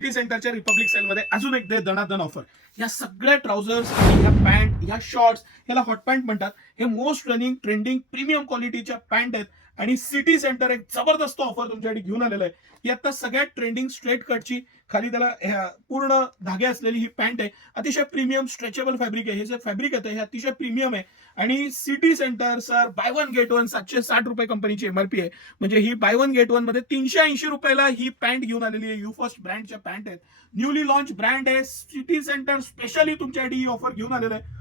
City सेंटरच्या Republic सेलमध्ये अजून एक दणादण ऑफर. या सगळ्या ट्राउझर्स आणि ह्या पॅन्ट, ह्या शॉर्ट्स, ह्याला हॉट पॅन्ट म्हणतात. हे मोस्ट रनिंग ट्रेंडिंग प्रीमियम क्वालिटीच्या पॅन्ट आहेत आणि सिटी सेंटर एक जबरदस्त ऑफर तुमच्यासाठी घेऊन आलेलं आहे. ही आता सगळ्यात ट्रेंडिंग स्ट्रेट कटची खाली त्याला पूर्ण धागे असलेली ही पॅन्ट आहे. अतिशय प्रीमियम स्ट्रेचेबल फॅब्रिक आहे. हे जे फॅब्रिक आहे हे अतिशय प्रीमियम आहे आणि city centre sir by one get one ₹760 कंपनीची एमआरपी आहे. म्हणजे ही बाय वन गेट वन मध्ये ₹380 ही पॅन्ट घेऊन आलेली आहे. यू फर्स्ट ब्रँडच्या पॅन्ट आहेत. न्यूली लॉन्च ब्रँड आहे. सिटी सेंटर स्पेशली तुमच्यासाठी ही ऑफर घेऊन आलेलं आहे.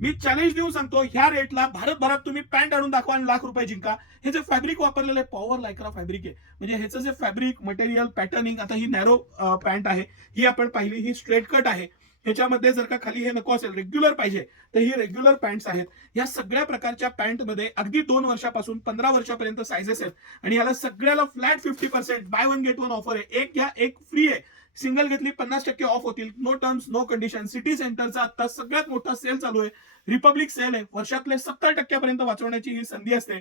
मी चॅलेंज देऊन सांगतो, ह्या रेटला भारतभरात तुम्ही पॅन्ट आणून दाखवा आणि ₹1,00,000 जिंका. हे जे फॅब्रिक वापरलेलं आहे पॉवर लायक्रा फॅब्रिक आहे. म्हणजे ह्याचं जे फॅब्रिक मटेरियल पॅटर्निंग, आता ही नॅरो पॅन्ट आहे, ही आपण पाहिली, ही स्ट्रेट कट आहे. ह्याच्यामध्ये जर का खाली हे नको असेल, रेग्युलर पाहिजे, तर ही रेग्युलर पॅन्ट्स आहेत. या सगळ्या प्रकारच्या पॅन्टमध्ये अगदी 2 वर्षापासून 15 वर्षापर्यंत सायझेस आहेत आणि याला सगळ्याला flat 50% by one get one offer आहे. एक घ्या एक फ्री आहे. सिंगल घेतली 50% ऑफ होतील. No terms no condition. City सेंटरचा आता सगळ्यात मोठा सेल चालू आहे. रिपब्लिक सेल आहे. वर्षातले 70% पर्यंत वाचवण्याची ही संधी असते.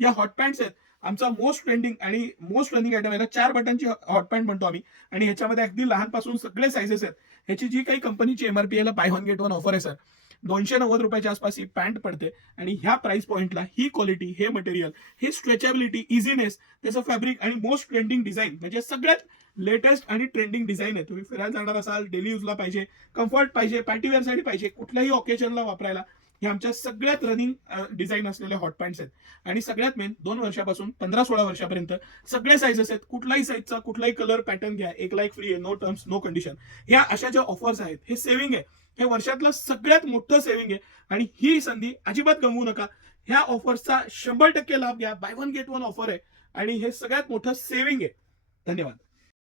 या हॉट पॅन्ट्स आहेत. आमचा मोस्ट ट्रेंडिंग आणि मोस्ट रनिंग आयटम आहे. 4 बटनची हॉट पॅन्ट म्हणतो आम्ही आणि ह्याच्यामध्ये अगदी लहानपासून सगळे सायझेस आहेत. ह्याची जी काही कंपनीची एमआरपी याला by one get one offer आहे सर. ₹290 आसपास ही पॅन्ट पडते आणि ह्या प्राइस पॉइंटला ही क्वालिटी, हे मटेरियल, हे स्ट्रेचेबिलिटी, इझीनेस, त्याचं फॅब्रिक आणि मोस्ट ट्रेंडिंग डिझाईन, म्हणजे सगळ्यात लेटेस्ट आणि ट्रेंडिंग डिझाईन आहे. तुम्ही फिरायला जाणार असाल, डेली यूजला पाहिजे, कम्फर्ट पाहिजे, पार्टीवेअरसाठी पाहिजे, कुठल्याही ऑकेजनला वापरायला, हे आमच्या सगळ्यात रनिंग डिझाईन असलेले हॉट पॅन्ट्स आहेत. आणि सगळ्यात मेन 2 वर्षापासून 15-16 वर्षापर्यंत सगळे साईजेस आहेत. कुठलाही साईजचा कुठलाही कलर पॅटर्न घ्या, एक लाईक फ्री आहे. No terms no condition. ह्या अशा ज्या ऑफर्स आहेत, हे सेव्हिंग आहे. हे वर्षातलं सगळ्यात मोठं सेव्हिंग आहे आणि ही संधी अजिबात गमवू नका. ह्या ऑफर्सचा 100% लाभ घ्या. By one get one offer आहे आणि हे सगळ्यात मोठं सेव्हिंग आहे. धन्यवाद.